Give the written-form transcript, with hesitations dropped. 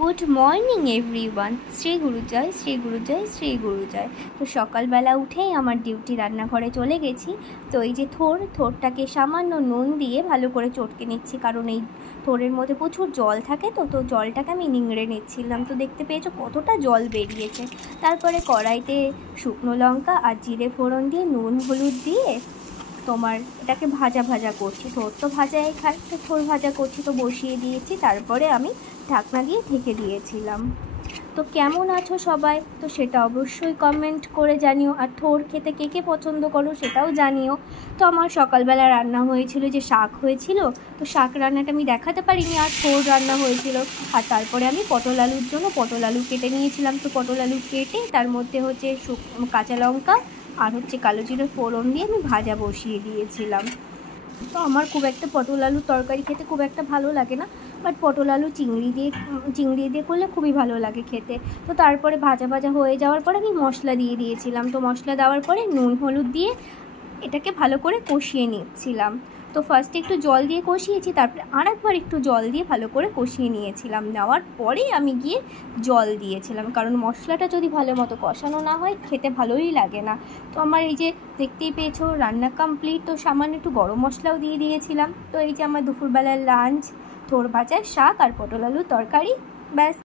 Good morning everyone. Shri Guru জয়, শ্রী গুরু জয়, শ্রী গুরু জয়। তো সকালবেলা উঠেই আমার ডিউটি, রান্নাঘরে চলে গেছি। তো এই যে থোরটাকে সামান্য নুন দিয়ে ভালো করে চটকে নিচ্ছি, কারণ এই থোরের মধ্যে প্রচুর জল থাকে। তো জলটাকে আমি নিংড়ে নিচ্ছিলাম। তো দেখতে পেয়েছো কতটা জল বেরিয়েছে। তারপরে কড়াইতে শুকনো লঙ্কা আর জিরে ফোড়ন দিয়ে নুন হলুদ দিয়ে তোমার এটাকে ভাজা করছি। থোর তো ভাজাই খাই, তো থোর ভাজা করছি, তো বসিয়ে দিয়েছি। তারপরে আমি ঢাকনা দিয়ে ঢেকে দিয়েছিলাম। তো কেমন আছো সবাই? তো সেটা অবশ্যই কমেন্ট করে জানিও। আর থোর খেতে কে কে পছন্দ করো সেটাও জানিও। তো আমার সকালবেলা রান্না হয়েছিল, যে শাক হয়েছিল, তো শাক রান্নাটা আমি দেখাতে পারিনি, আর থোর রান্না হয়েছিল। আর তারপরে আমি পটল আলুর জন্য পটল আলু কেটে নিয়েছিলাম। তো পটল আলু কেটে তার মধ্যে হচ্ছে কাঁচা লঙ্কা আর হচ্ছে কালো জিরে ফোড়ন দিয়ে আমি ভাজা বসিয়ে দিয়েছিলাম। তো আমার খুব একটা পটল আলুর তরকারি খেতে খুব একটা ভালো লাগে না, বাট পটল আলু চিংড়ি দিয়ে করলে খুবই ভালো লাগে খেতে। তো তারপরে ভাজা হয়ে যাওয়ার পরে আমি মশলা দিয়ে দিয়েছিলাম। তো মশলা দেওয়ার পরে নুন হলুদ দিয়ে এটাকে ভালো করে কষিয়ে নিচ্ছিলাম। তো ফার্স্টে একটু জল দিয়ে কষিয়েছি, তারপরে আরেকবার একটু জল দিয়ে ভালো করে কষিয়ে নিয়েছিলাম। নেওয়ার পরেই আমি গিয়ে জল দিয়েছিলাম, কারণ মশলাটা যদি ভালো মতো কষানো না হয় খেতে ভালোই লাগে না। তো আমার এই যে দেখতেই পেয়েছো রান্না কমপ্লিট। তো সামান্য একটু গরম মশলাও দিয়ে দিয়েছিলাম। তো এই যে আমার দুপুরবেলার লাঞ্চ, থোর ভাজা, শাক আর পটল আলুর তরকারি, ব্যাস।